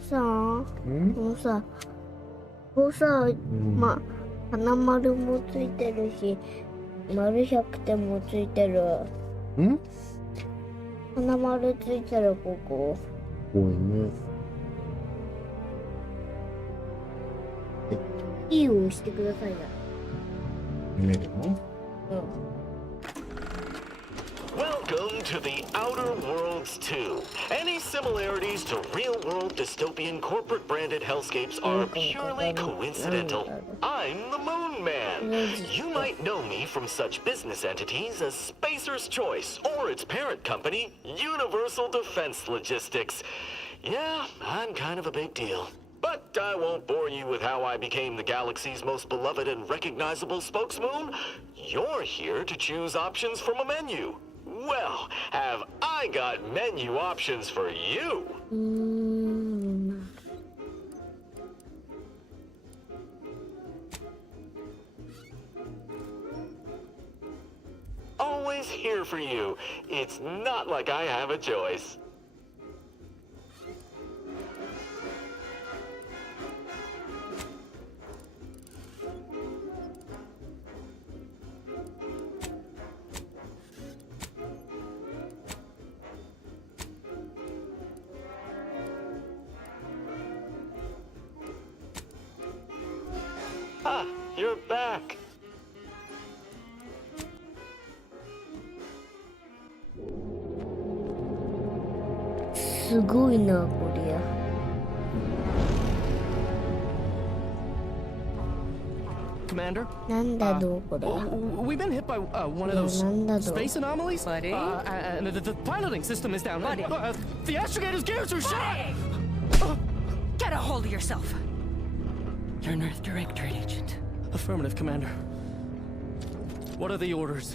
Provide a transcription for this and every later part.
父さん、んさ、花丸もついてるし、丸100点もついてる。ん花丸ついてる、ここ。多いね。いいを押してくださいな。見えるのWelcome to the Outer Worlds 2. Any similarities to real-world dystopian corporate-branded hellscapes are purely coincidental. I'm the Moon Man. You might know me from such business entities as Spacer's Choice or its parent company, Universal Defense Logistics. Yeah, I'm kind of a big deal. But I won't bore you with how I became the galaxy's most beloved and recognizable spokesmoon. You're here to choose options from a menu. Well, have I got menu options for you? Always here for you. It's not like I have a choice. Ah, you're back. すごいな、こりゃ。Commander? なんだどうこれ。 We've been hit by one of those なんだどう。 space anomalies. Buddy? And the piloting system is down. Buddy. The astrogator's gears are shot! Get a hold of yourself. You're an Earth Directorate agent. Affirmative, Commander. What are the orders?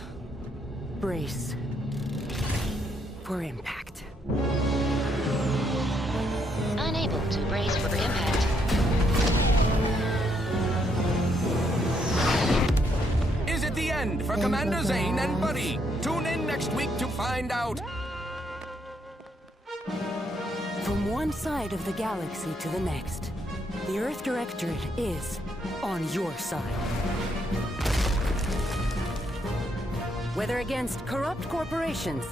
Brace for impact. Unable to brace for impact. Is it the end for Commander Zane and Buddy? Tune in next week to find out. From one side of the galaxy to the next, the Earth Directorate is on your side. Whether against corrupt corporations,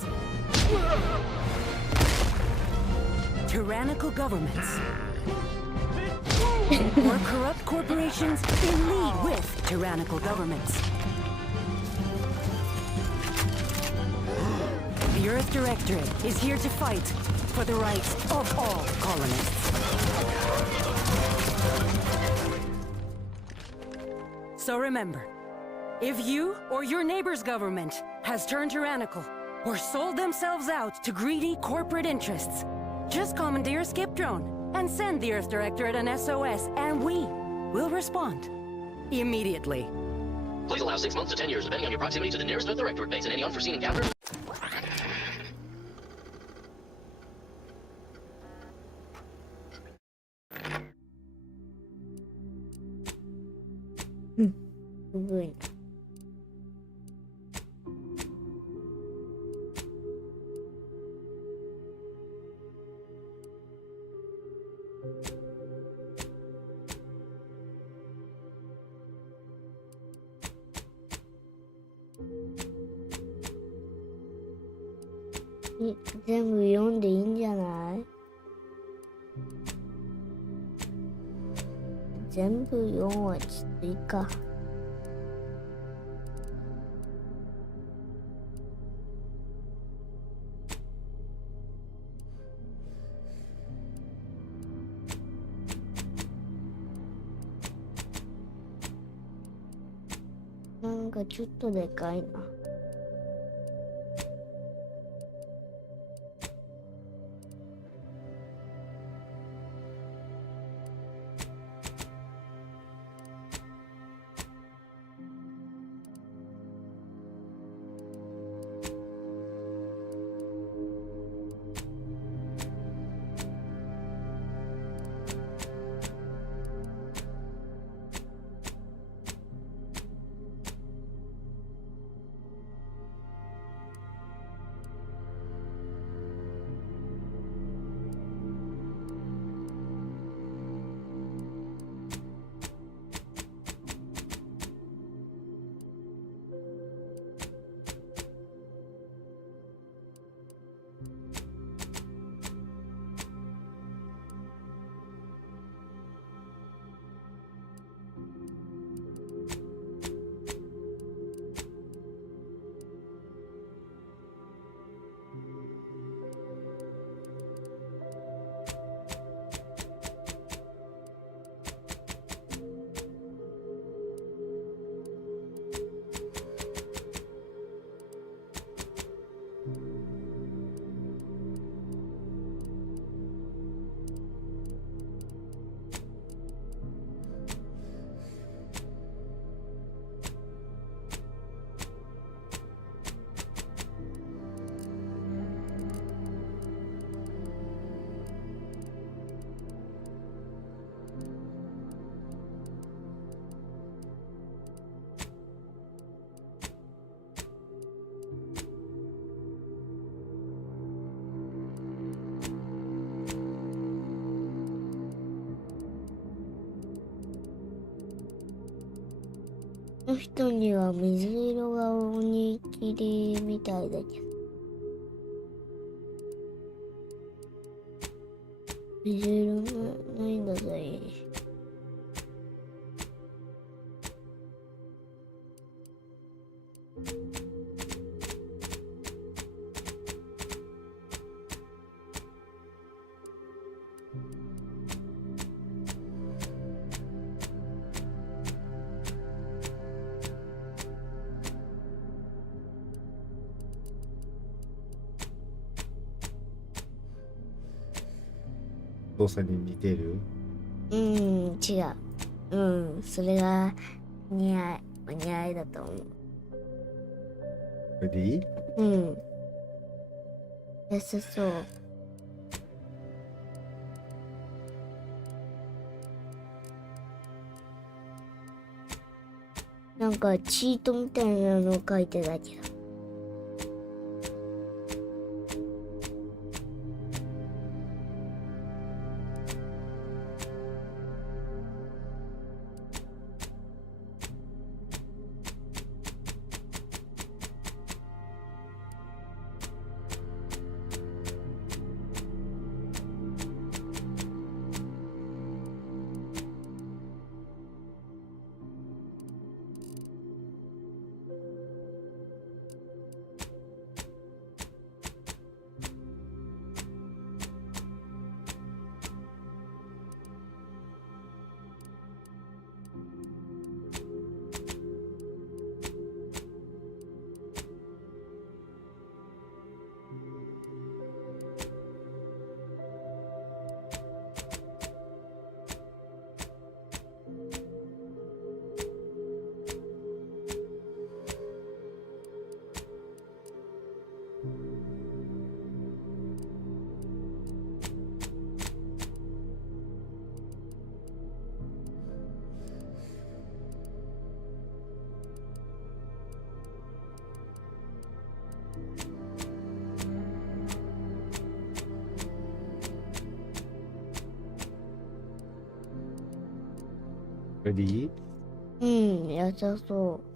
tyrannical governments, or corrupt corporations in league with tyrannical governments, the Earth Directorate is here to fight for the rights of all colonists. So remember, if you or your neighbor's government has turned tyrannical or sold themselves out to greedy corporate interests, just commandeer a skip drone and send the Earth Directorate an SOS, and we will respond immediately. Please allow 6 months to 10 years, depending on your proximity to the nearest Earth Directorate base and any unforeseen encounters. Good. I 全部読んでいいんじゃない？全部読むはちょっといいか。なんかちょっとでかいな。の人には水色がおにぎりみたいだけど。水色ないんだぜ。動作に似てる？違う。それがお似合いだと思う。これでいい？優しそう。なんかチートみたいなの書いてたけど。これでいい？良さそう。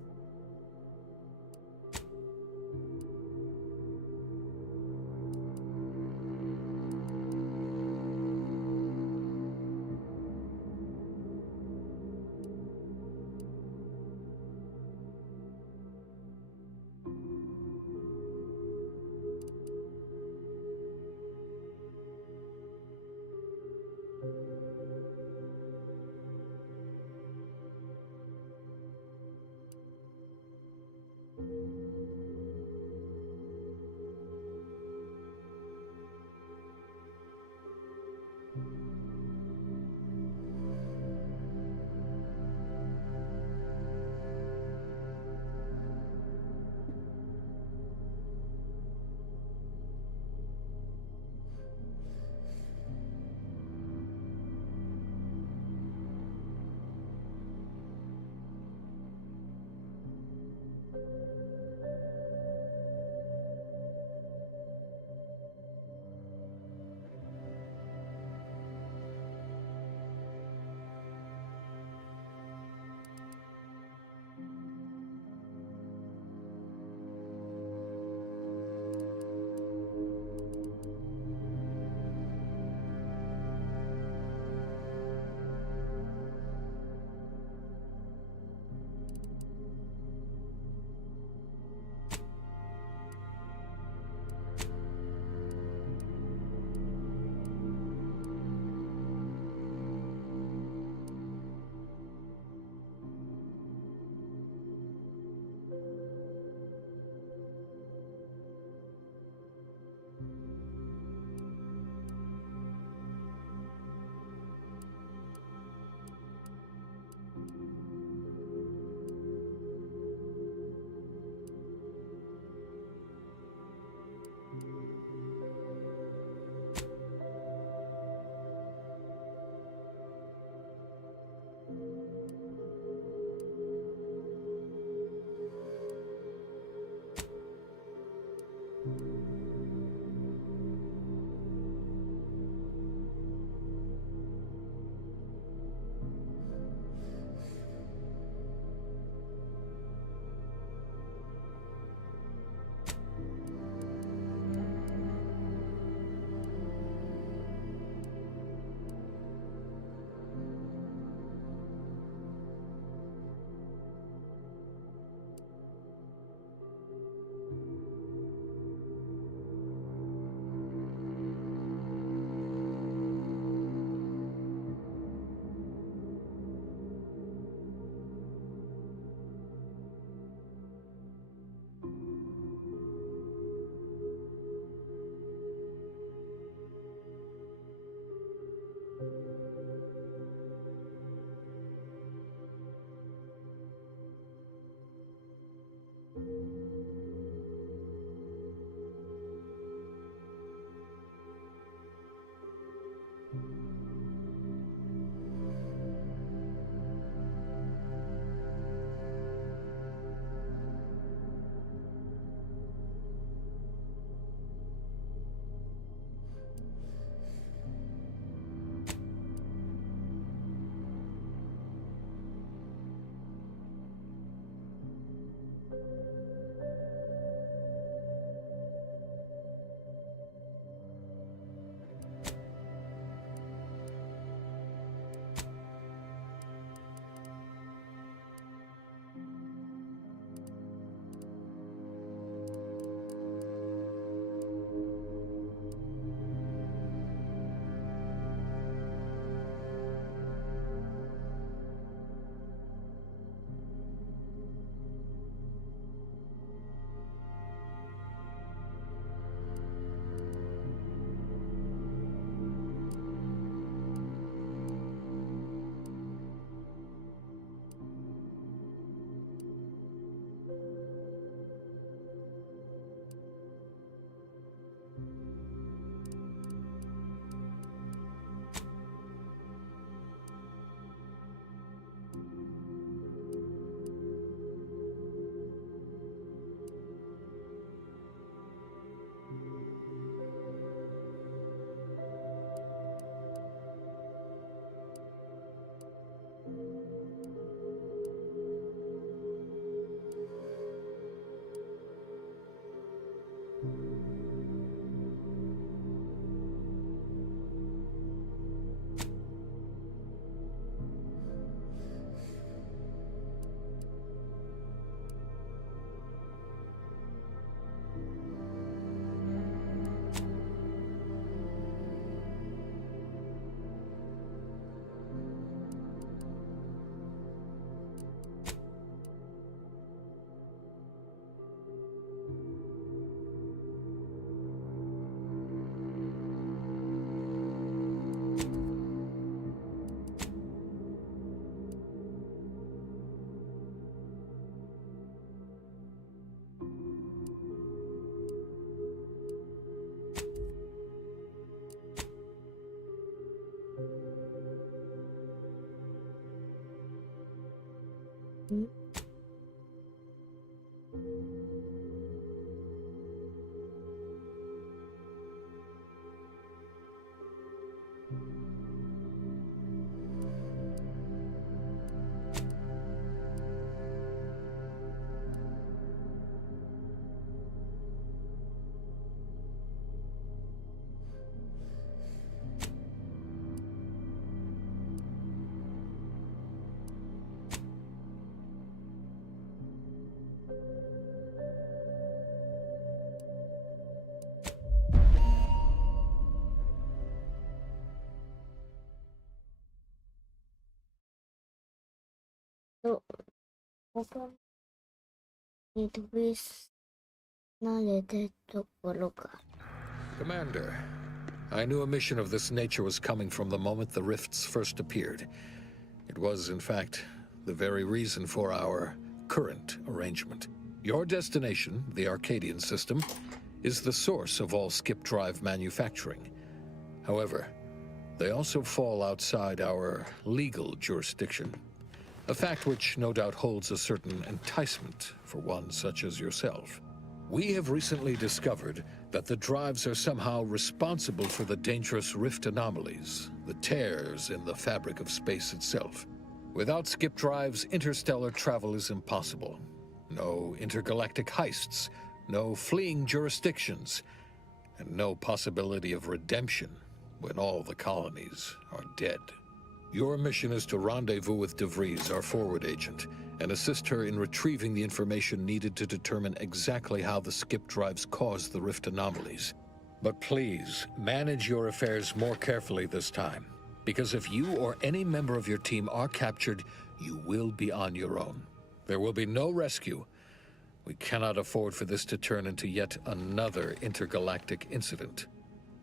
んと、他に飛び慣れてるところが。Commander, I knew a mission of this nature was coming from the moment the rifts first appeared. It was, in fact, the very reason for our current arrangement. Your destination, the Arcadian system, is the source of all skip drive manufacturing. However, they also fall outside our legal jurisdiction, a fact which no doubt holds a certain enticement for one such as yourself. We have recently discovered that the drives are somehow responsible for the dangerous rift anomalies, the tears in the fabric of space itself. Without skip drives, interstellar travel is impossible. No intergalactic heists, no fleeing jurisdictions, and no possibility of redemption when all the colonies are dead. Your mission is to rendezvous with De Vries, our forward agent, and assist her in retrieving the information needed to determine exactly how the skip drives cause the rift anomalies. But please, manage your affairs more carefully this time, because if you or any member of your team are captured, you will be on your own. There will be no rescue. We cannot afford for this to turn into yet another intergalactic incident.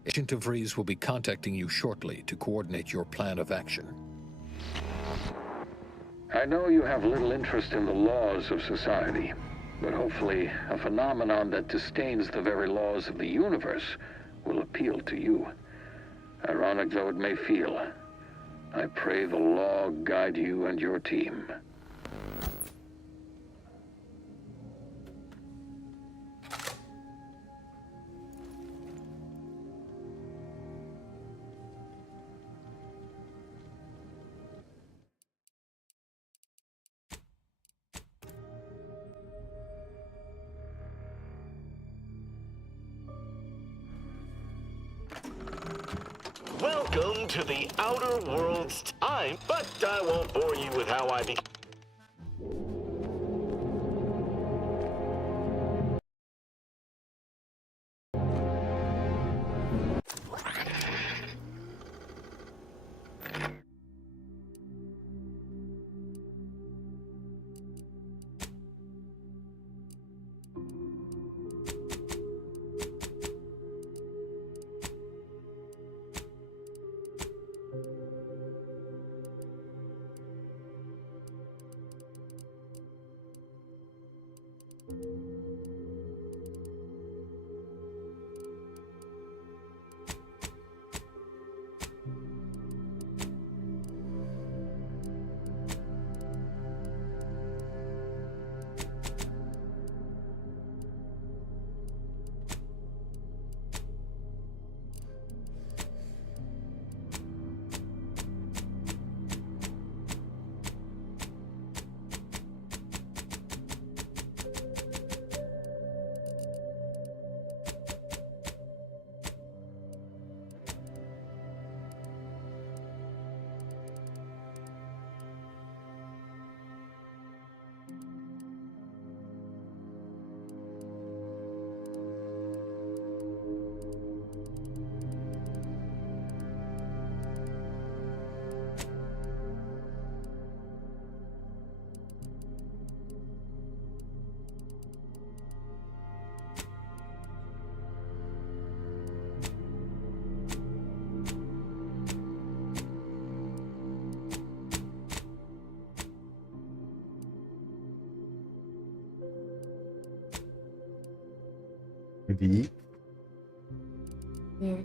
Agent De Vries will be contacting you shortly to coordinate your plan of action. I know you have little interest in the laws of society, but hopefully a phenomenon that disdains the very laws of the universe will appeal to you. Ironic though it may feel, I pray the law guide you and your team. Welcome to the Outer Worlds. But I won't bore you with how I became. Ready? ね。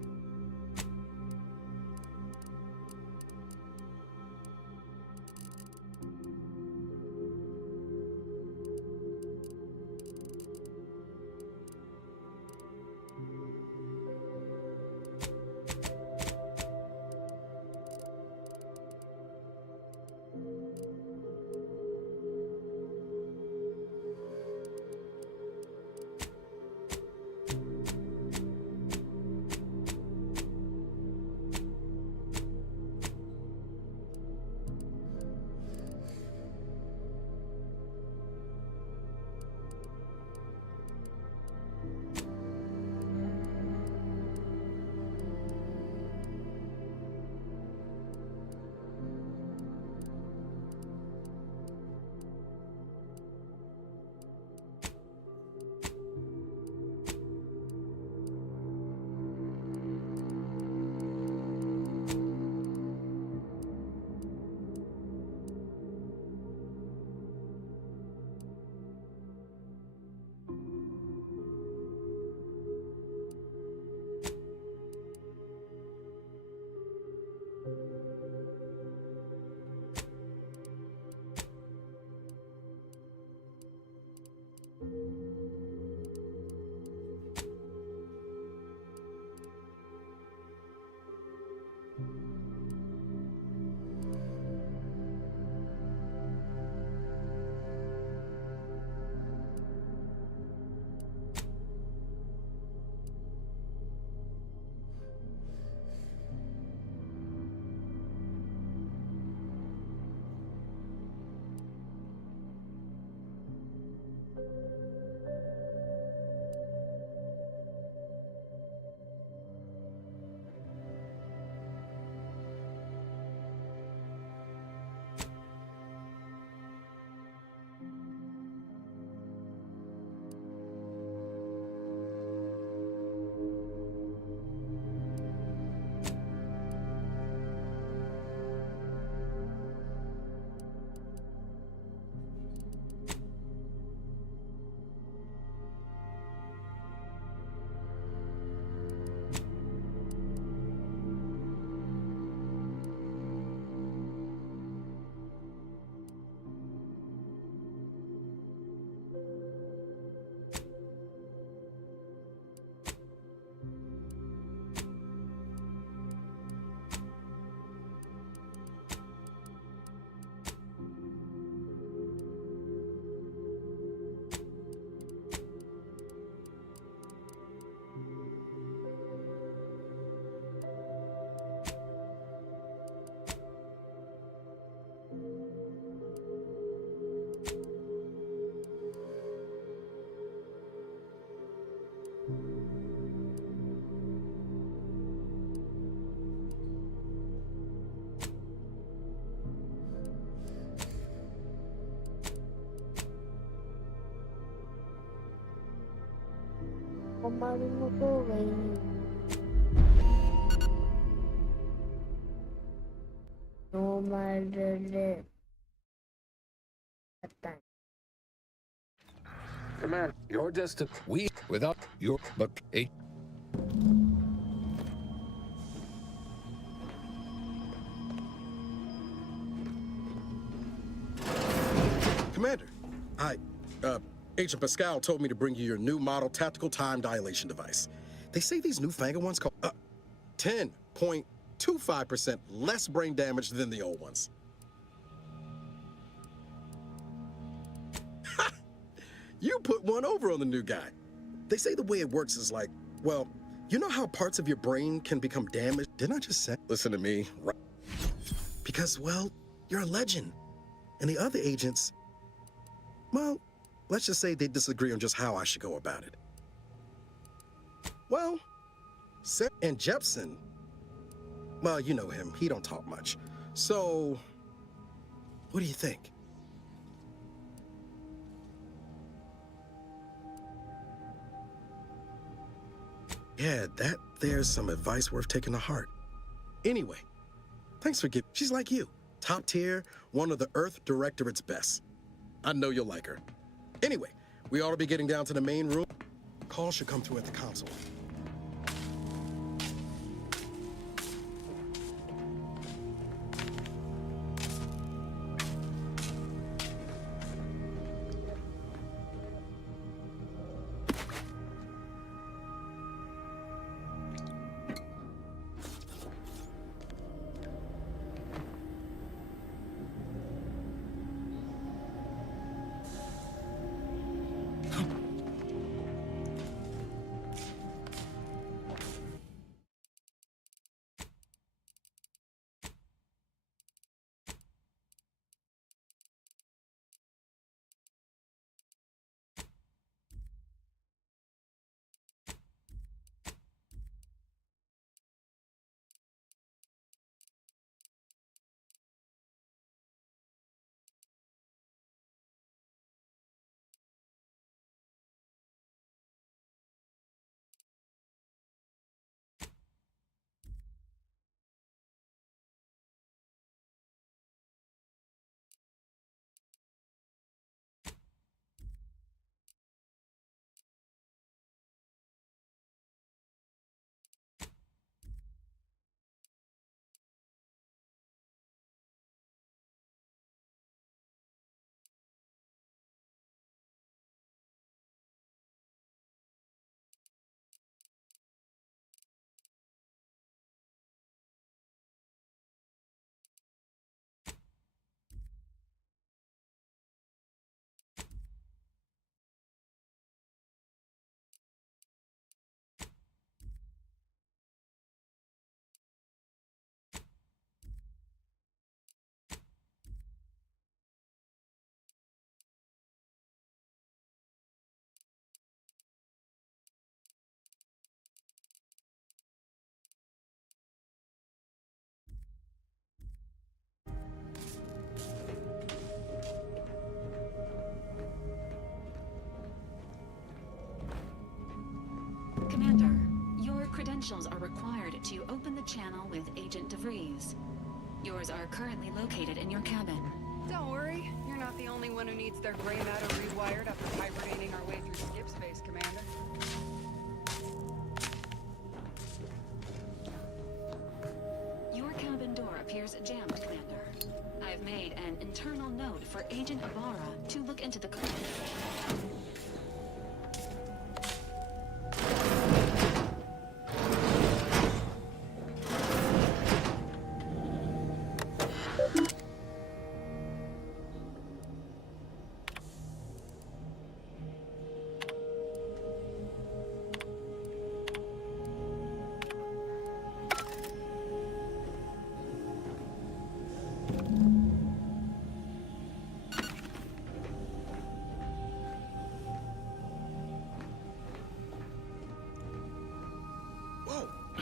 丸の方がいい。ノーマルでだったん。Command, your destined. We, without your, but a. Commander, Agent Pascal told me to bring you your new model tactical time dilation device. They say these newfangled ones call 10.25% less brain damage than the old ones. You put one over on the new guy. They say the way it works is like, well, you know how parts of your brain can become damaged? Didn't I just say? Listen to me, right? Because, well, you're a legend. And the other agents, well, let's just say they disagree on just how I should go about it. Well, Sarah and Jepson, well, you know him. He don't talk much. So, what do you think? Yeah, there's some advice worth taking to heart. Anyway, thanks for giving. She's like you. Top tier, one of the Earth Directorate's best. I know you'll like her. Anyway, we ought to be getting down to the main room. Call should come through at the console. Commander, your credentials are required to open the channel with Agent DeVries. Yours are currently located in your cabin. Don't worry, you're not the only one who needs their gray matter rewired after hibernating our way through skip space, Commander. Your cabin door appears jammed, Commander. I've made an internal note for Agent Ibarra to look into the code.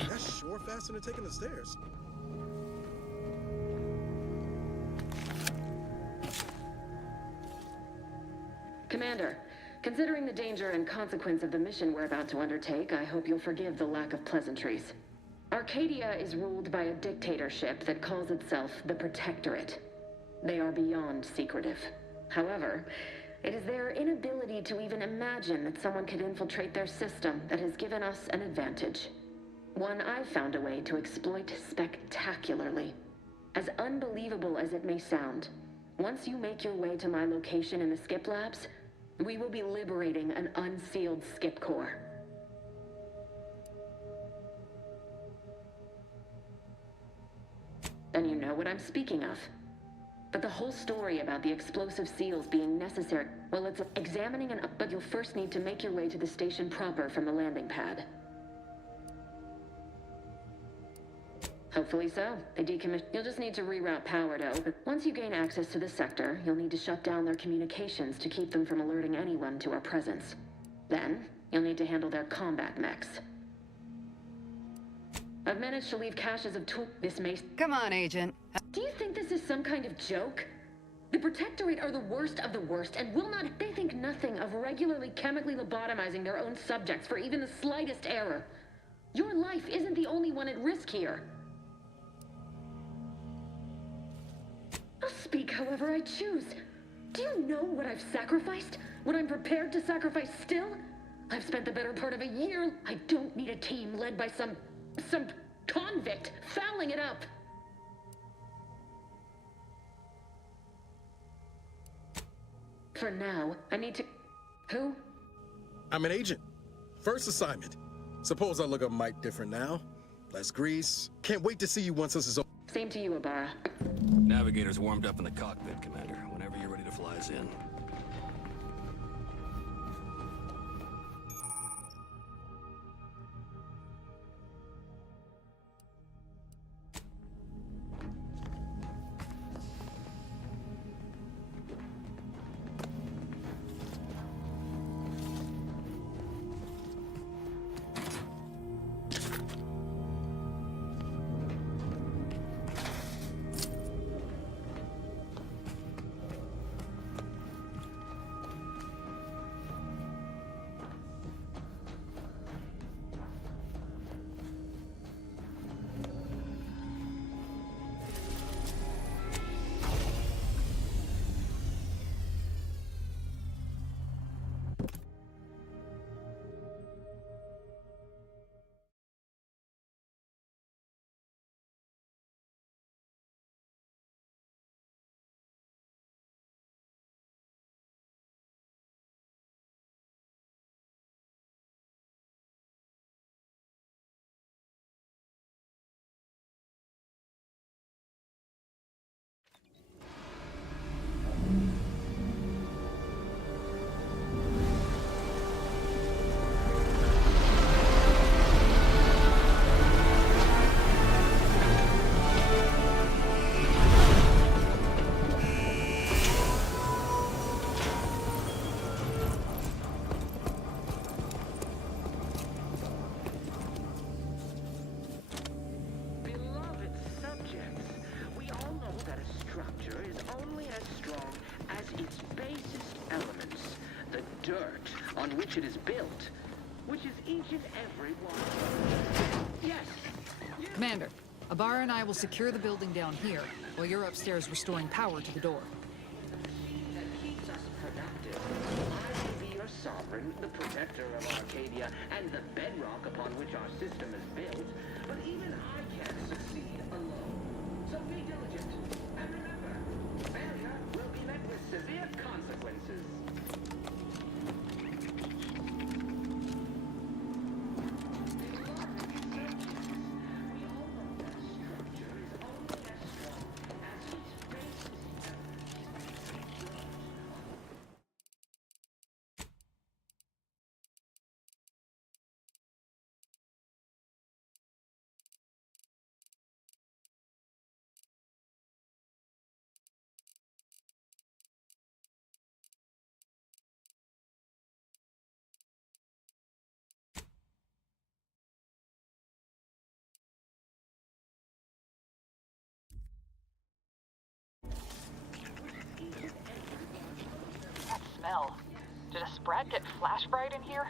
That's sure faster than taking the stairs. Commander, Considering the danger and consequence of the mission we're about to undertake, I hope you'll forgive the lack of pleasantries. Arcadia is ruled by a dictatorship that calls itself the Protectorate. They are beyond secretive. However, it is their inability to even imagine that someone could infiltrate their system that has given us an advantage. One I've found a way to exploit spectacularly. As unbelievable as it may sound, once you make your way to my location in the Skip Labs, we will be liberating an unsealed Skip core. Then you know what I'm speaking of. But the whole story about the explosive seals being necessary, well, it's examining but you'll first need to make your way to the station proper from the landing pad. Hopefully so. They decommission. You'll just need to reroute power to open. Once you gain access to the sector, you'll need to shut down their communications to keep them from alerting anyone to our presence. Then, you'll need to handle their combat mechs. I've managed to leave caches of this may— Come on, Agent. Do you think this is some kind of joke? The Protectorate are the worst of the worst and will not— They think nothing of regularly chemically lobotomizing their own subjects for even the slightest error. Your life isn't the only one at risk here. I'll speak however I choose. Do you know what I've sacrificed? What I'm prepared to sacrifice still? I've spent the better part of a year. I don't need a team led by some convict fouling it up. For now, I need to— Who? I'm an agent. First assignment. Suppose I look a mite different now. Less grease. Can't wait to see you once this is over. Same to you, Ibarra. Navigator's warmed up in the cockpit, Commander. Whenever you're ready to fly us in. On which it is built, which is each and every one. Yes! Commander, Ibarra and I will secure the building down here, while you're upstairs restoring power to the door. That keeps us productive. I will be your sovereign, the protector of Arcadia, and the bedrock upon which our system is built. But even I can't succeed alone. So be diligent. And remember, failure will be met with severe consequences. Smell. Did a sprat get flash fried in here?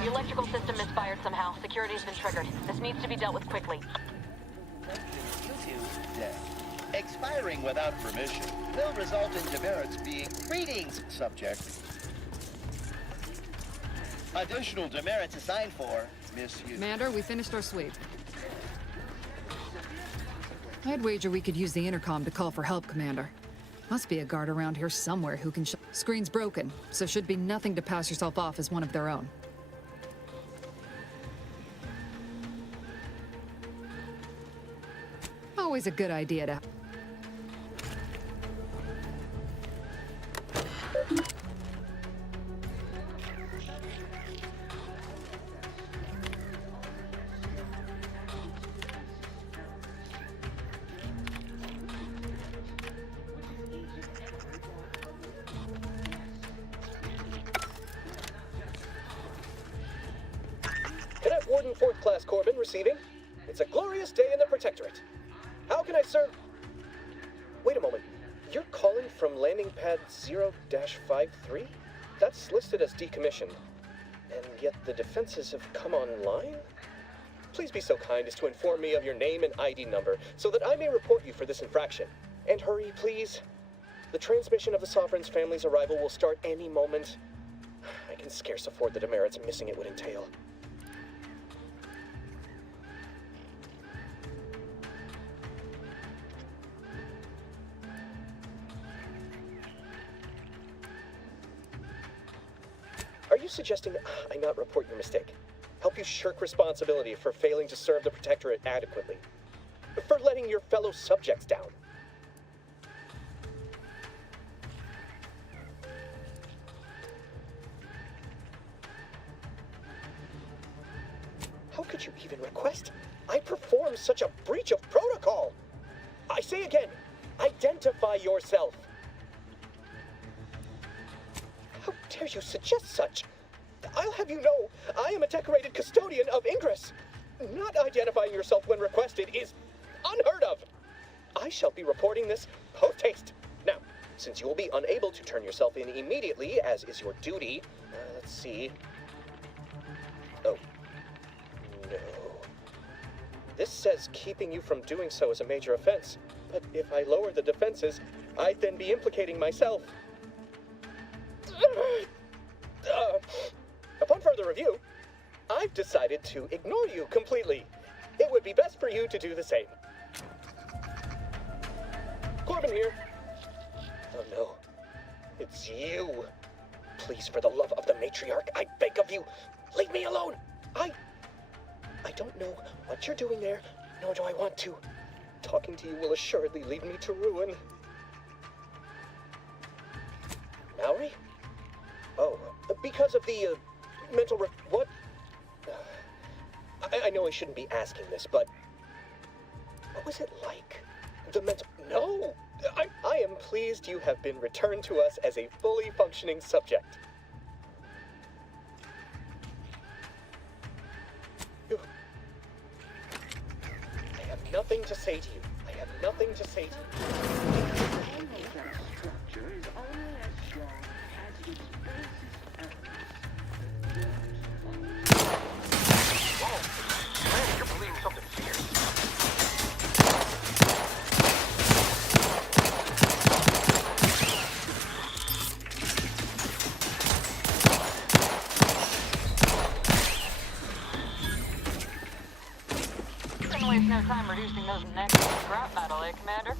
The electrical system misfired somehow. Security's been triggered. This needs to be dealt with quickly. Expiring without permission will result in demerits being... Greetings, subject. Additional demerits assigned for misuse. Commander, we finished our sweep. I'd wager we could use the intercom to call for help, Commander. Must be a guard around here somewhere who can Screen's broken, so should be nothing to pass yourself off as one of their own. Always a good idea to... Cadet Warden 4th Class Corbin receiving. It's a glorious day in the Protectorate. How can I serve? Wait a moment. You're calling from landing pad 0-53? That's listed as decommissioned. And yet the defenses have come online? Please be so kind as to inform me of your name and ID number so that I may report you for this infraction. And hurry, please. The transmission of the Sovereign's family's arrival will start any moment. I can scarce afford the demerits missing it would entail. Are you suggesting I not report your mistake? Help you shirk responsibility for failing to serve the Protectorate adequately? For letting your fellow subjects down? How could you even request I perform such a breach of protocol? I say again, identify yourself. How dare you suggest such? I'll have you know, I am a decorated custodian of Ingress. Not identifying yourself when requested is unheard of. I shall be reporting this post-haste. Now, since you will be unable to turn yourself in immediately, as is your duty, let's see. Oh, no. This says keeping you from doing so is a major offense, but if I lower the defenses, I'd then be implicating myself. Upon further review, I've decided to ignore you completely. It would be best for you to do the same. Corbin here. Oh no, it's you. Please, for the love of the matriarch, I beg of you, leave me alone. I don't know what you're doing there, nor do I want to. Talking to you will assuredly lead me to ruin. Mallory? Oh, because of the, what? I know I shouldn't be asking this, but what was it like? No! I am pleased you have been returned to us as a fully functioning subject. I have nothing to say to you. I have nothing to say to you. Waste no time reducing those necks to scrap metal, eh, Commander?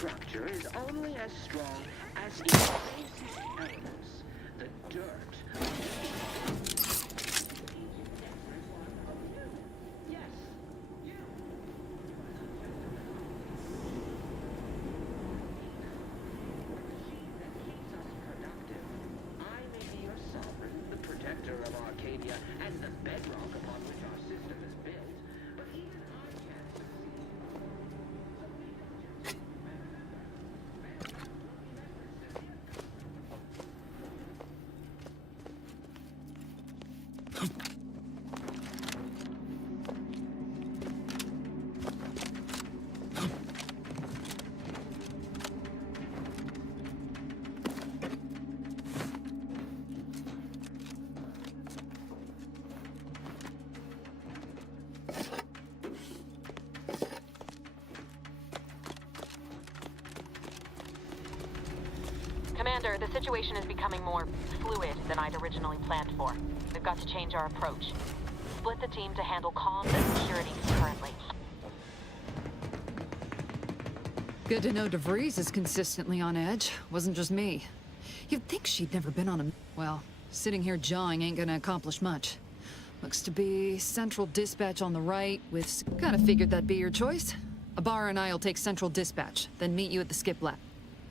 structure is only as strong as its basic elements. The dirt. Yes. I may be your sovereign, the protector of Arcadia, and the bedrock upon which our system is built, but even I can't Commander, the situation is becoming more fluid than I'd originally planned for. We've got to change our approach. Split the team to handle comms and security currently. Good to know DeVries is consistently on edge. Wasn't just me. You'd think she'd never been on a... Well, sitting here jawing ain't gonna accomplish much. Looks to be Central Dispatch on the right with... Kinda figured that'd be your choice. Abar and I'll take Central Dispatch, then meet you at the skip lab.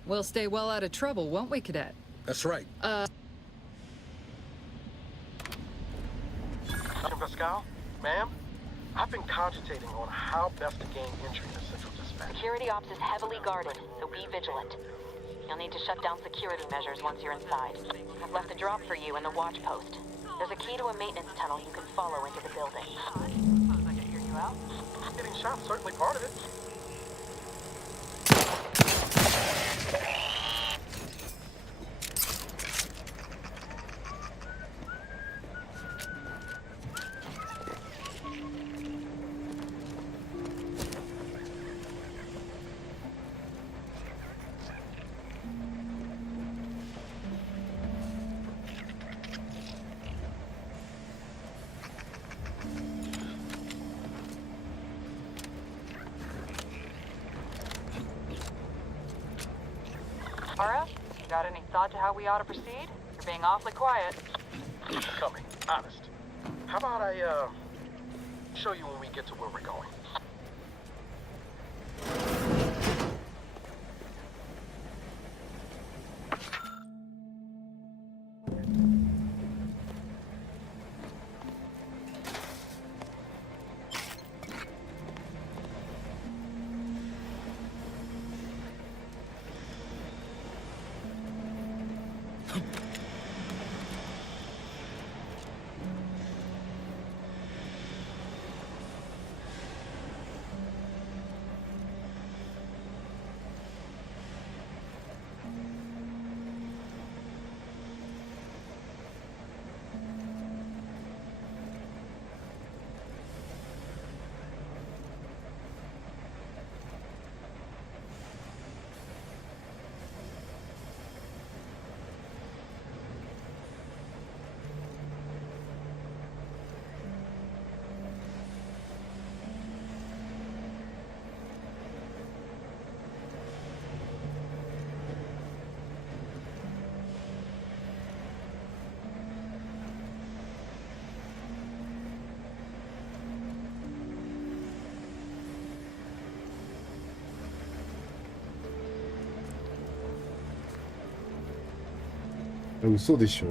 We'll stay well out of trouble, won't we, Cadet? That's right. Captain Pascal, ma'am, I've been cogitating on how best to gain entry into Central Dispatch. Security ops is heavily guarded, so be vigilant. You'll need to shut down security measures once you're inside. I've left a drop for you in the watch post. There's a key to a maintenance tunnel you can follow into the building. Suppose I can hear you out? Getting shot, certainly part of it. Ara, got any thought to how we ought to proceed? You're being awfully quiet. Coming, honest. How about I, show you when we get to where we're going?嘘でしょ。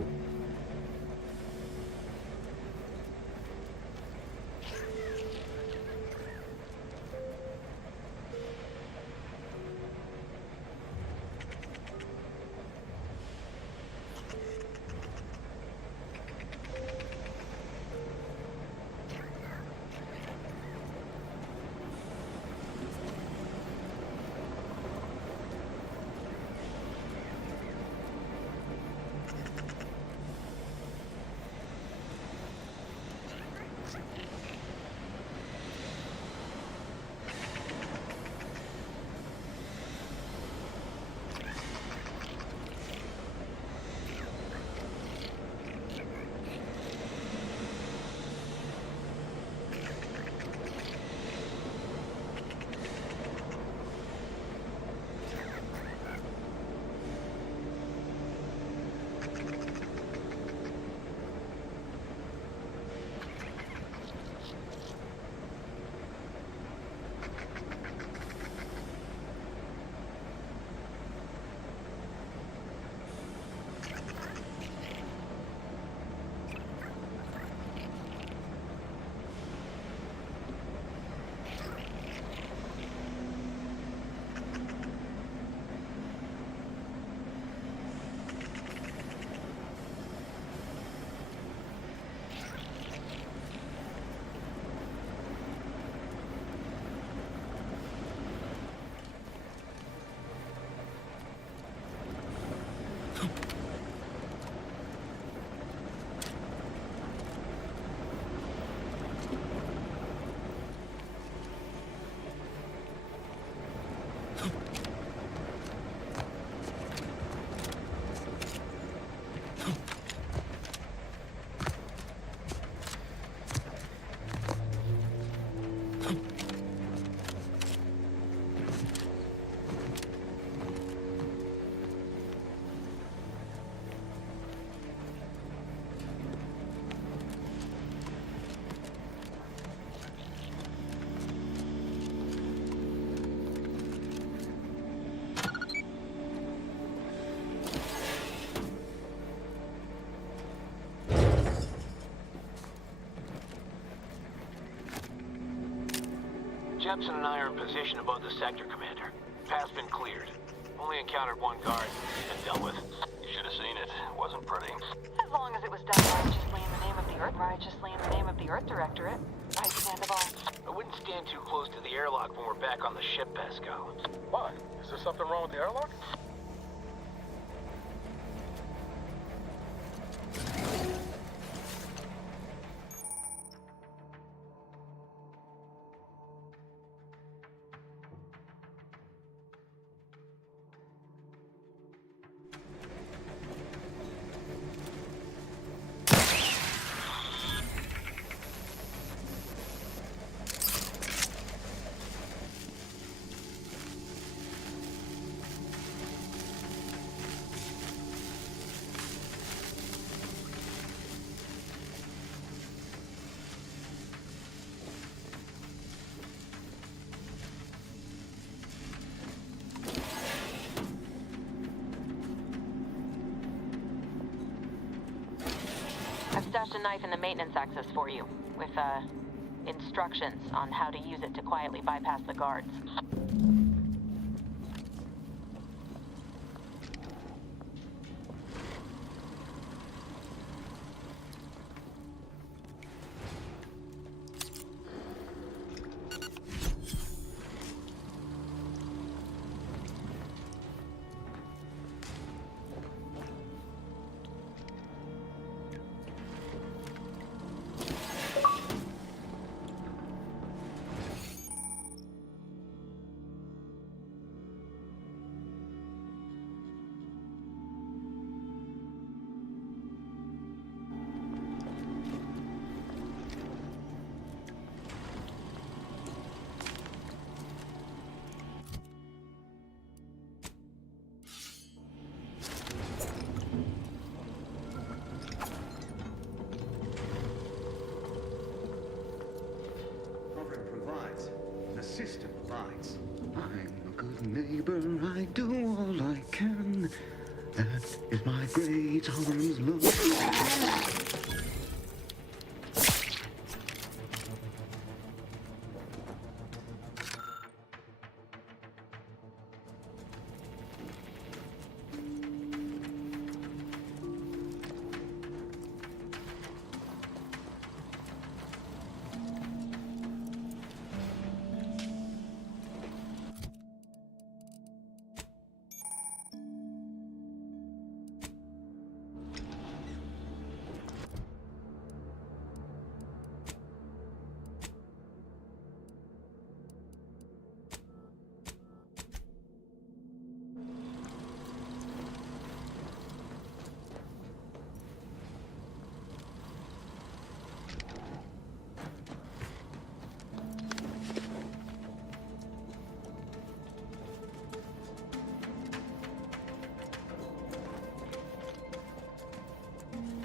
Jepson and I are in position above the sector, Commander. Path's been cleared. Only encountered one guard. It's been dealt with. You should have seen it. Wasn't pretty. As long as it was done righteously in the name of the Earth Directorate. I stand of all. I wouldn't stand too close to the airlock when we're back on the ship, Pascal. Why? Is there something wrong with the airlock? I've stashed a knife in the maintenance access for you, with, instructions on how to use it to quietly bypass the guards. System provides. I'm a good neighbor, I do all I can. That is my great arms love.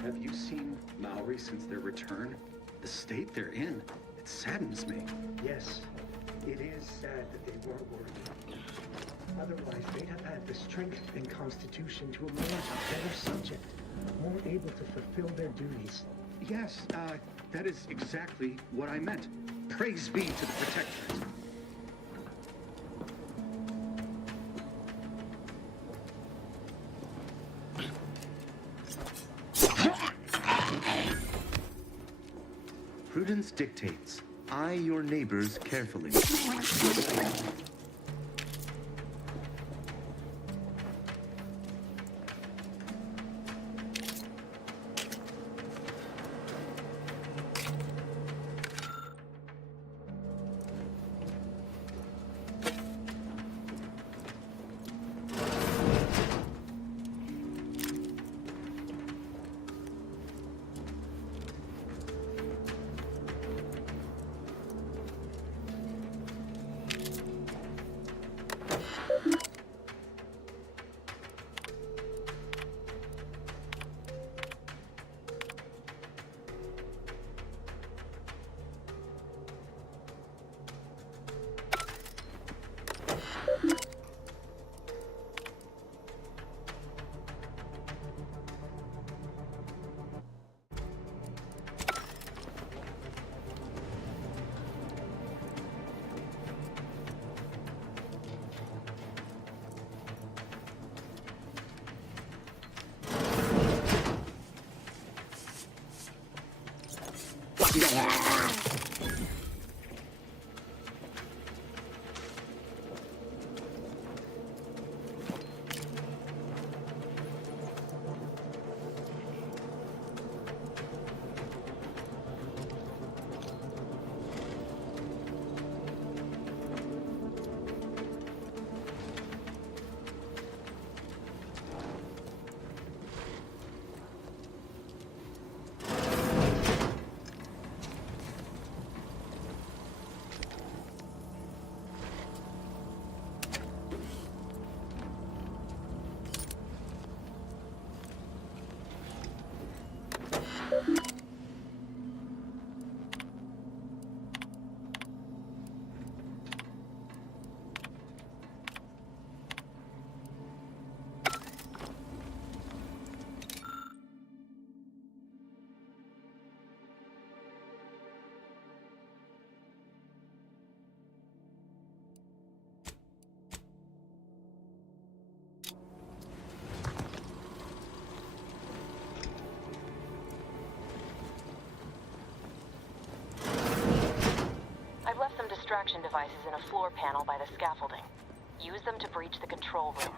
Have you seen Maori since their return? The state they're in, it saddens me. Yes, it is sad that they weren't working. Otherwise, they'd have had the strength and constitution to emerge a better subject, more able to fulfill their duties. Yes, that is exactly what I meant. Praise be to the Protectorate. Prudence dictates, eye your neighbors carefully. I've left some distraction devices in a floor panel by the scaffolding. Use them to breach the control room.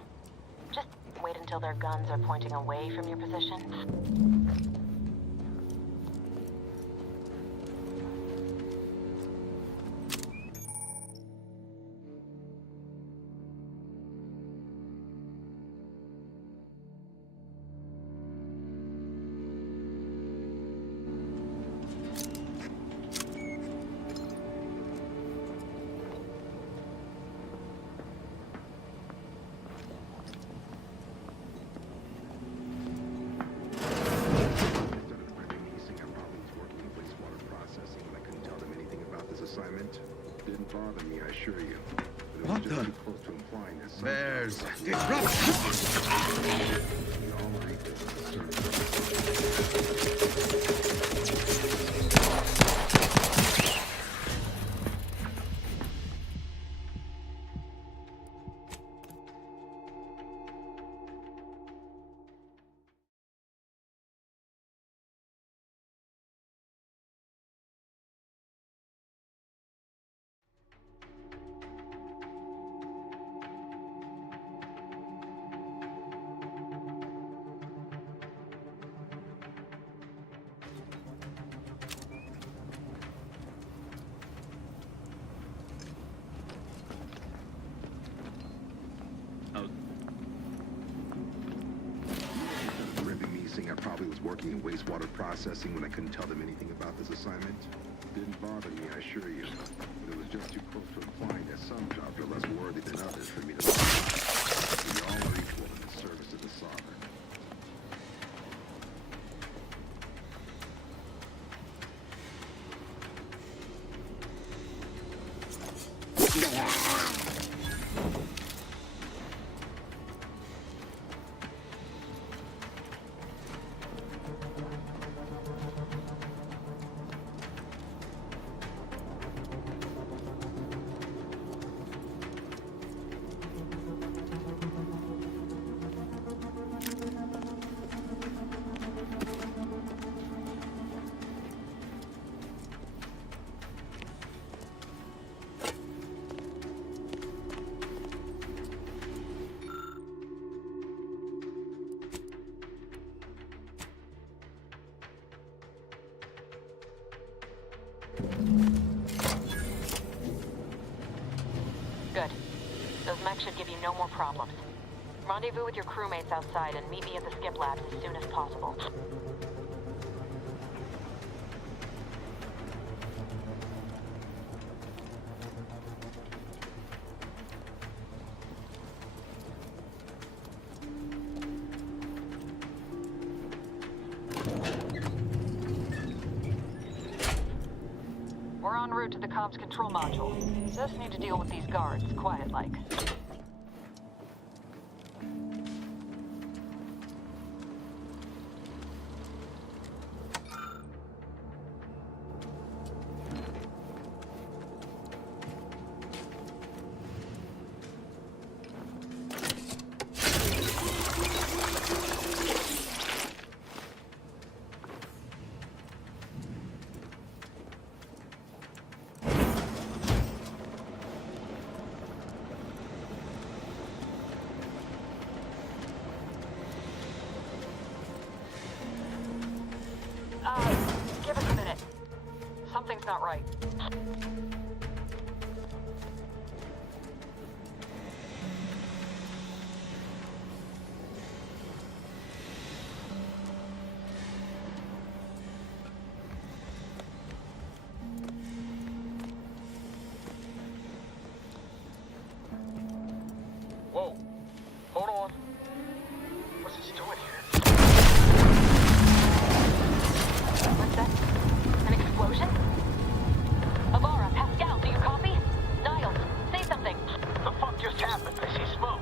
Just wait until their guns are pointing away from your position. Didn't bother me, I assure you. What the? Close to implying that There's disruption! I probably was working in wastewater processing when I couldn't tell them anything about this assignment. Didn't bother me, I assure you. But it was just too close to implying that some jobs are less worthy than others for me to we all are equal in the service of the sovereign. Good. Those mechs should give you no more problems. Rendezvous with your crewmates outside and meet me at the skip labs as soon as possible. We're en route to the comms control module. Just need to deal with these guards, quiet-like. Something's not right. Whoa. Hold on. What's this doing here? What's that? An explosion? Avara, Pascal, do you copy? Niles, say something. The fuck just happened? I see smoke.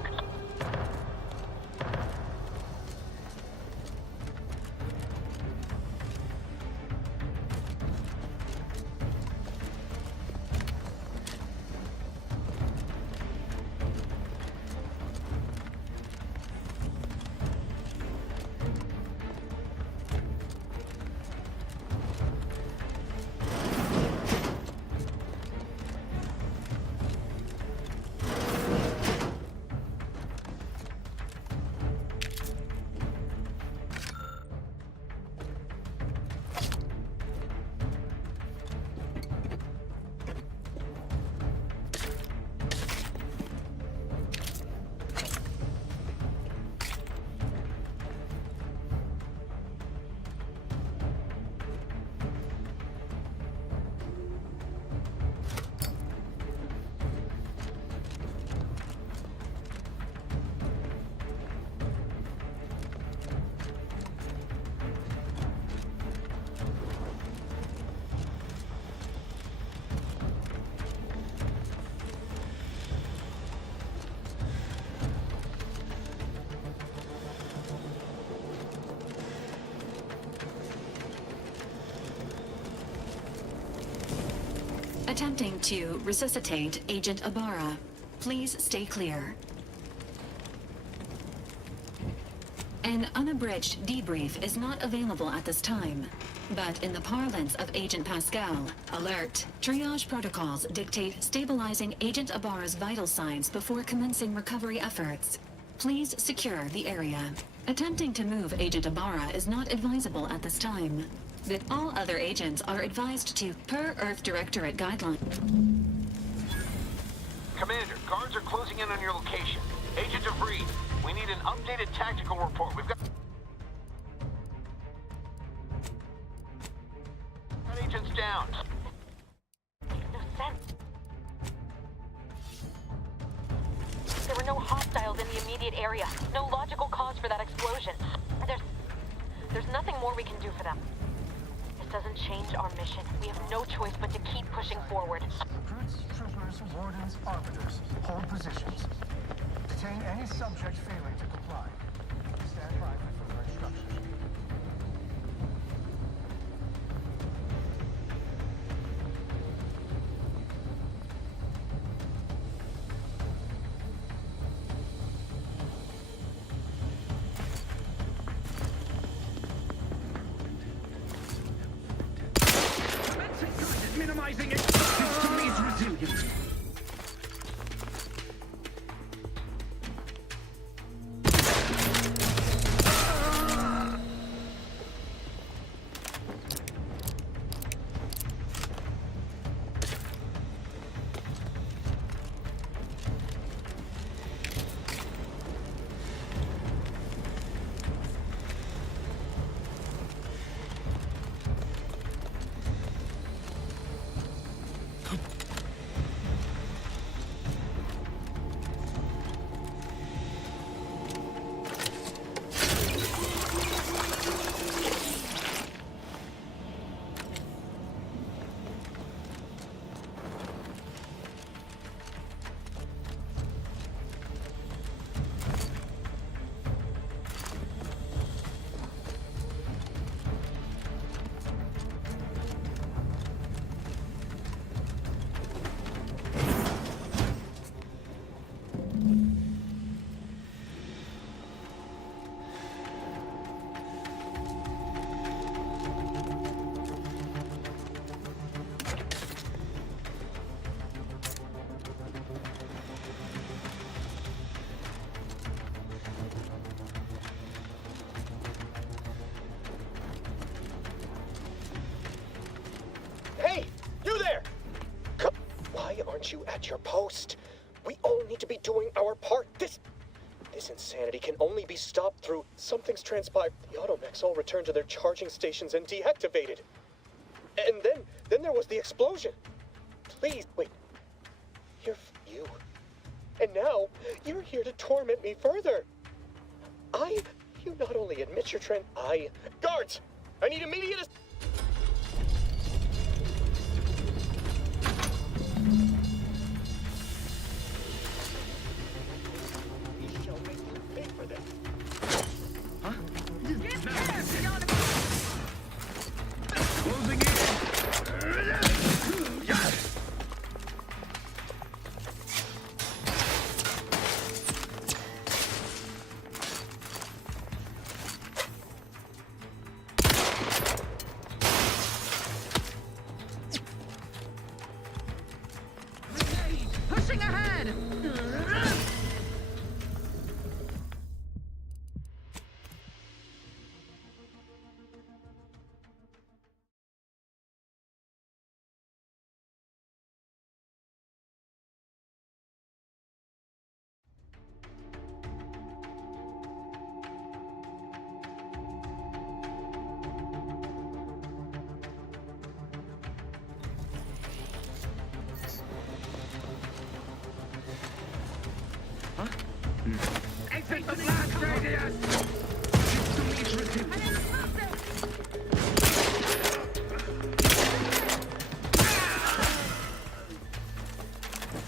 Attempting to resuscitate Agent Ibarra. Please stay clear. An unabridged debrief is not available at this time, but in the parlance of Agent Pascal, alert. Triage protocols dictate stabilizing Agent Ibarra's vital signs before commencing recovery efforts. Please secure the area. Attempting to move Agent Ibarra is not advisable at this time, but all other agents are advised to, per Earth Directorate guideline. Commander, guards are closing in on your location. Agent DeVries, we need an updated tactical report. We've got agents down. No sense. There were no hostiles in the immediate area. No logical cause for that explosion. There's nothing more we can do for them. This doesn't change our mission. We have no choice but to keep pushing forward. Recruits, troopers, wardens, arbiters, hold positions. Detain any subject failing to comply. Stand by for further instructions. Minimizing exposure to these resilience. you at your post. We all need to be doing our part. This insanity can only be stopped through something's transpired. The automechs all returned to their charging stations and deactivated. And then there was the explosion. Please, wait. You. And now, you're here to torment me further. You not only admit your trend, Guards! I need immediate... We shall make you pay for this. Huh? Closing in. Pushing ahead! Exit the blast radius!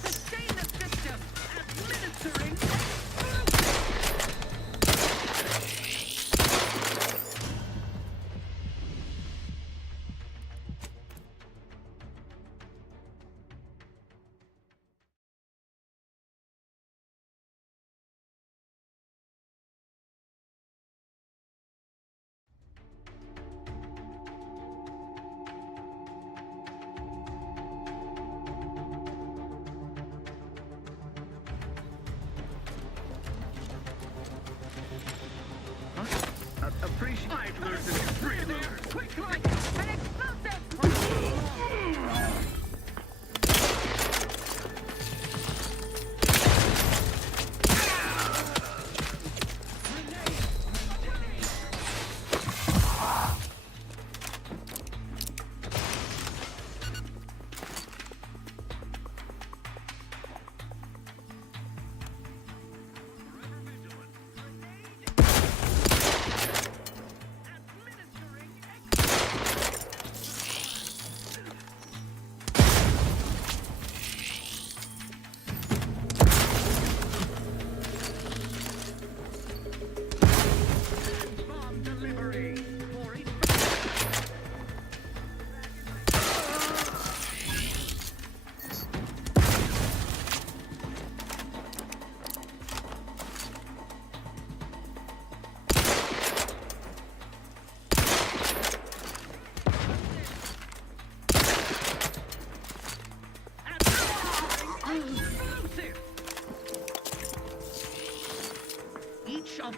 Sustain the system! Administering... Appreciate. I've learned to free there. Quick like an explosive! Each of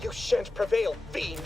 You shan't prevail, fiend!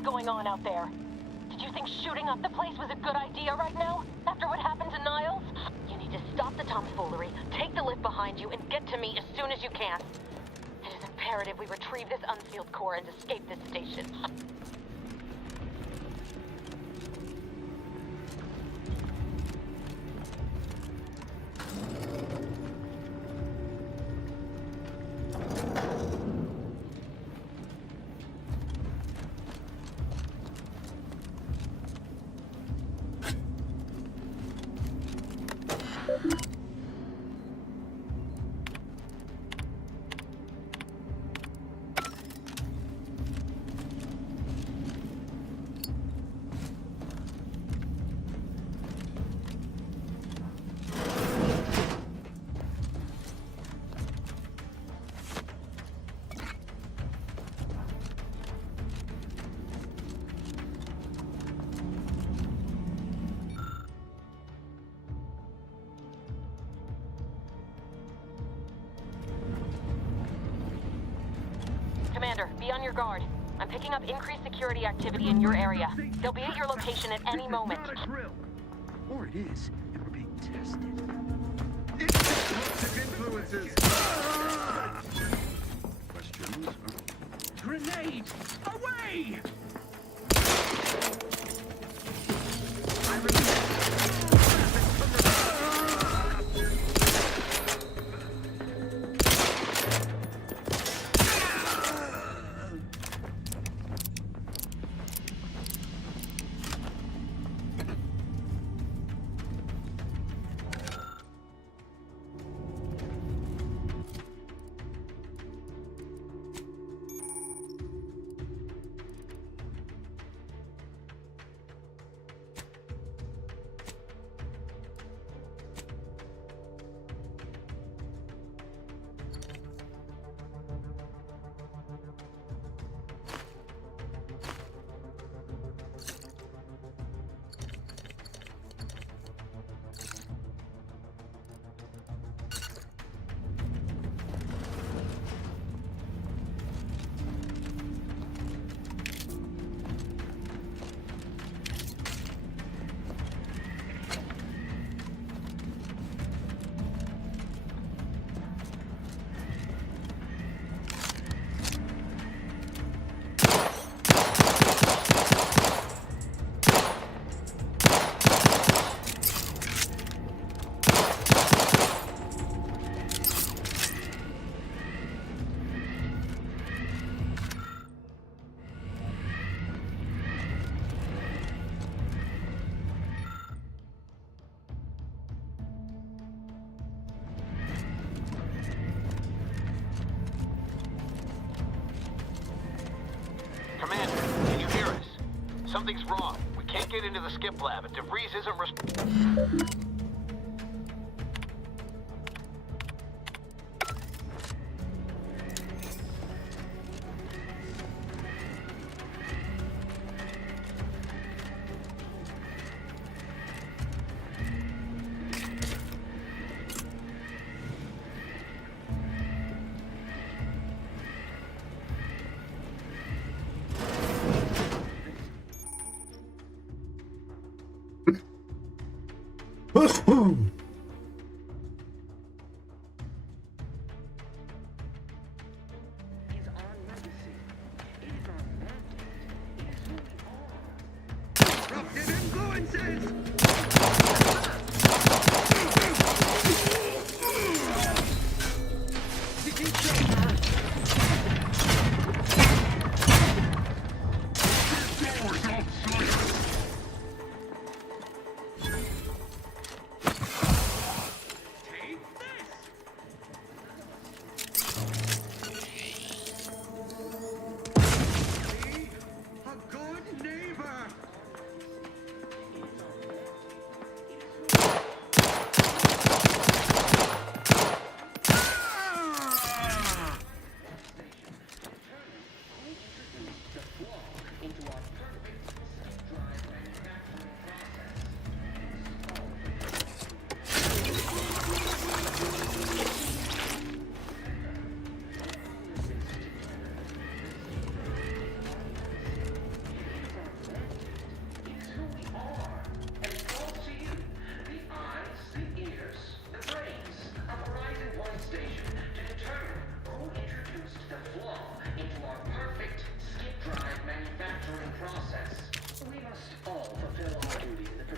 what's going on out there. Did you think shooting up the place was a good idea right now? After what happened to Niles? You need to stop the tomfoolery, take the lift behind you, and get to me as soon as you can. It is imperative we retrieve this unsealed core and escape this station. Commander, be on your guard. I'm picking up increased security activity in your area. They'll be at your location at any moment. Or it is, and we're being tested. It's disruptive influences! Questions? Grenade! Away! Commander, can you hear us? Something's wrong. We can't get into the skip lab, and DeVries isn't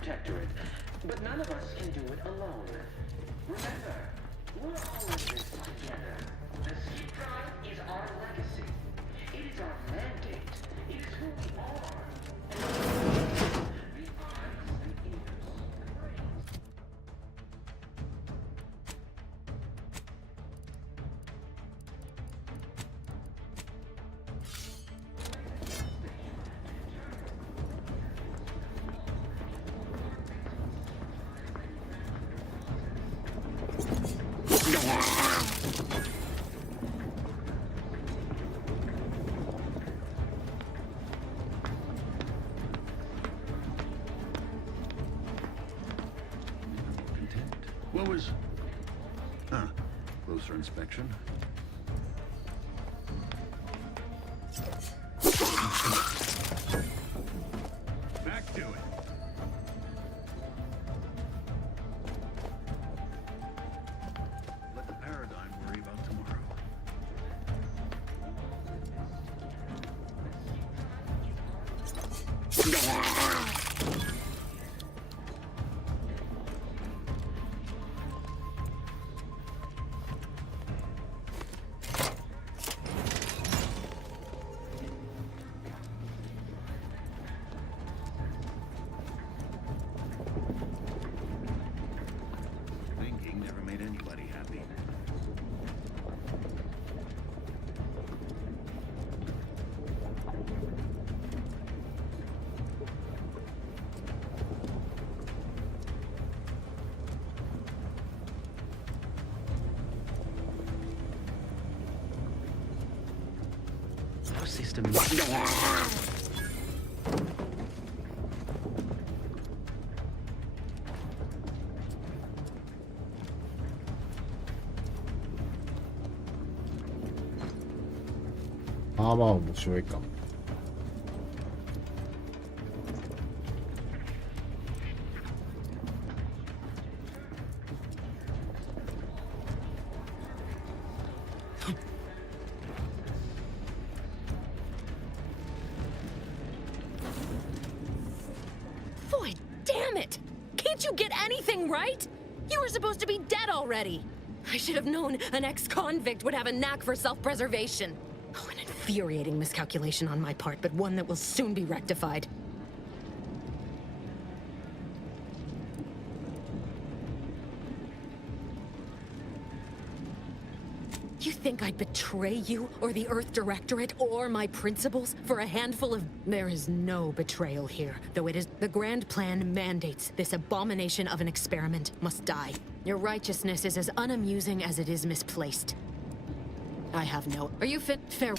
Protectorate, but none of us can do it alone. Remember, we're all in this together. The Sea Tribe is our legacy. It is our mandate. It is who we are. We are the ears. What was... closer inspection. Back to it. Let the paradigm worry about tomorrow. Thinking never made anybody happy. Our systemまあまあ面白いかも。Boy, damn it! Can't you get anything right? You were supposed to be dead already. I should have known an ex-convict would have a knack for self-preservation. Oh, an infuriating miscalculation on my part, but one that will soon be rectified. You think I'd betray you, or the Earth Directorate, or my principles for a handful of... There is no betrayal here, though it is... The grand plan mandates this abomination of an experiment must die. Your righteousness is as unamusing as it is misplaced. I have no... Are you fit? Fair...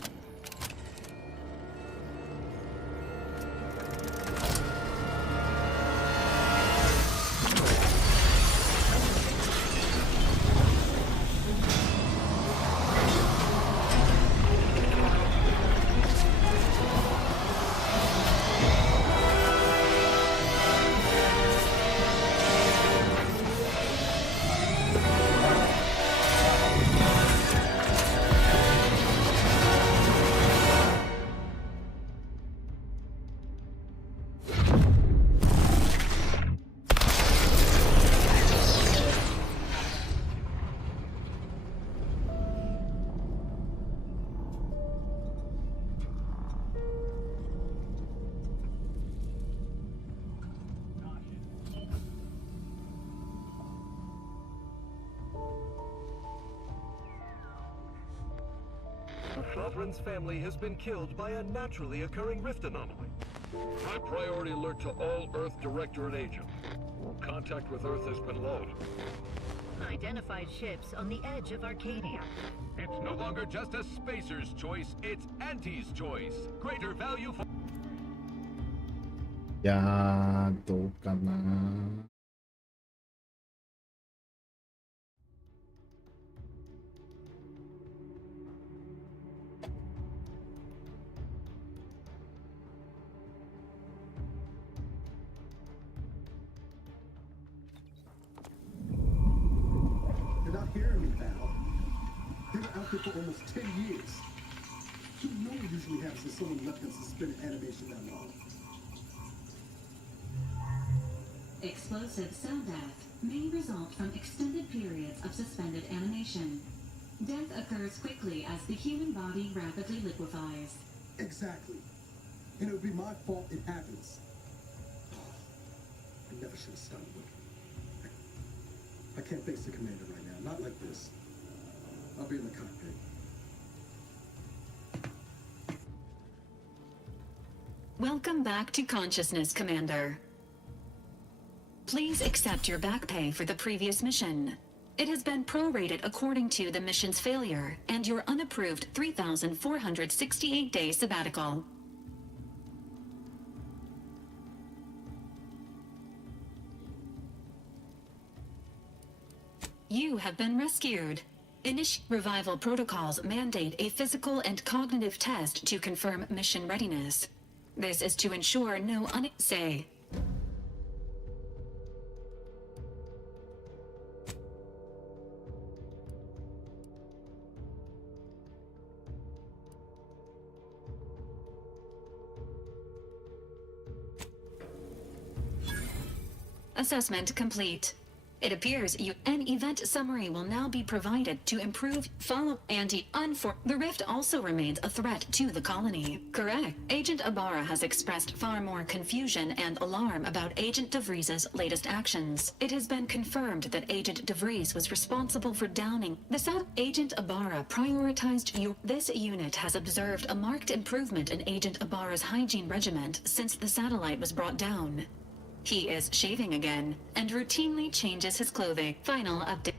Catherine's family has been killed by a naturally occurring rift anomaly. High priority alert to all Earth Directorate agents. Contact with Earth has been low. Identified ships on the edge of Arcadia. It's no longer just a spacer's choice, it's Auntie's choice. Greater value for... いやー、どうかな。You're not hearing me, pal. They were out there for almost 10 years. You know what usually happens if someone left in suspended animation that long. Explosive cell death may result from extended periods of suspended animation. Death occurs quickly as the human body rapidly liquefies. Exactly. And it would be my fault it happens. I never should have started looking. I can't face the commander right now. Not like this. I'll be in the cockpit. Welcome back to consciousness, Commander. Please accept your back pay for the previous mission. It has been prorated according to the mission's failure and your unapproved 3,468-day sabbatical. You have been rescued. Revival protocols mandate a physical and cognitive test to confirm mission readiness. This is to ensure no say. Assessment complete. It appears an event summary will now be provided to improve follow the rift also remains a threat to the colony. Correct. Agent Ibarra has expressed far more confusion and alarm about Agent DeVries's latest actions. It has been confirmed that Agent DeVries was responsible for downing the Agent Ibarra prioritized This unit has observed a marked improvement in Agent Ibarra's hygiene regimen since the satellite was brought down. He is shaving again, and routinely changes his clothing. Final update.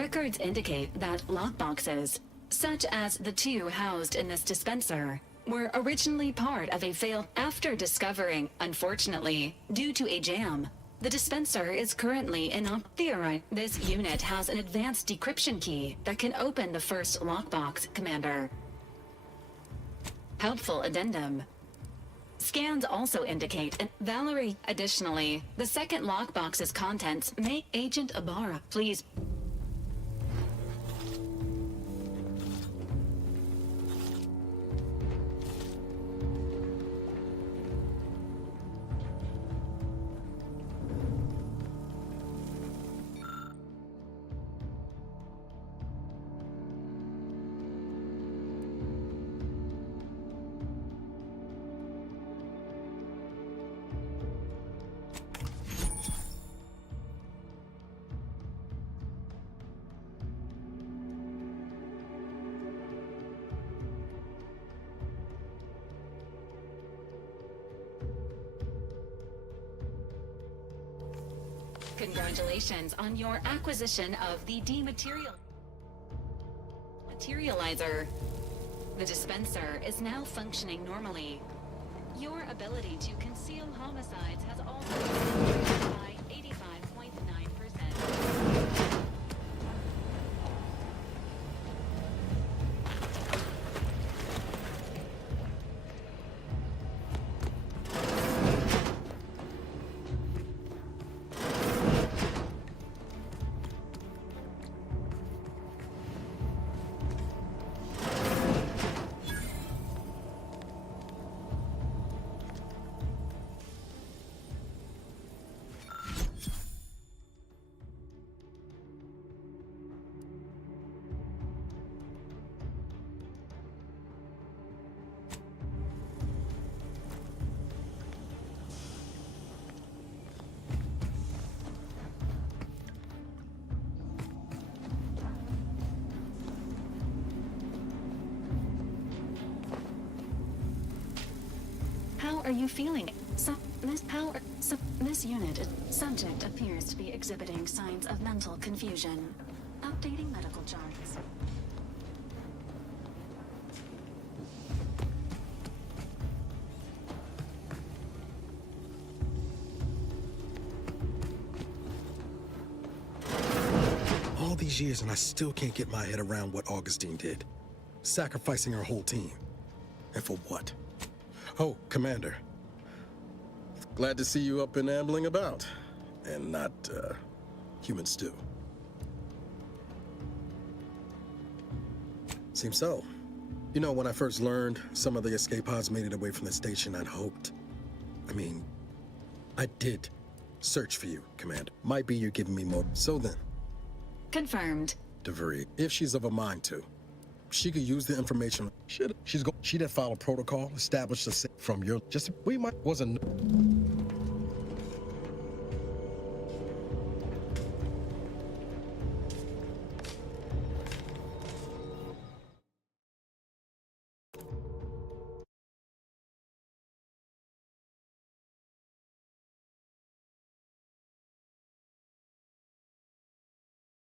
Records indicate that lockboxes, such as the two housed in this dispenser, were originally part of a failed after discovering, unfortunately, due to a jam. The dispenser is currently in theory. This unit has an advanced decryption key that can open the first lockbox, Commander. Helpful addendum. Scans also indicate Valerie. Additionally, the second lockbox's contents may Agent Ibarra, please. Congratulations on your acquisition of the materializer. The dispenser is now functioning normally. Your ability to conceal homicides has also increased by 85.9%. How are you feeling? This unit subject appears to be exhibiting signs of mental confusion. Updating medical charts. All these years and I still can't get my head around what Augustine did. Sacrificing her whole team. And for what? Oh, Commander. Glad to see you up and ambling about. And not, human stew. Seems so. You know, when I first learned some of the escape pods made it away from the station, I'd hoped. I did search for you, Commander. Might be you're giving me more. So then. Confirmed. DeVries, if she's of a mind to, she could use the information. She'd have followed protocol, established a from your. We might wasn't.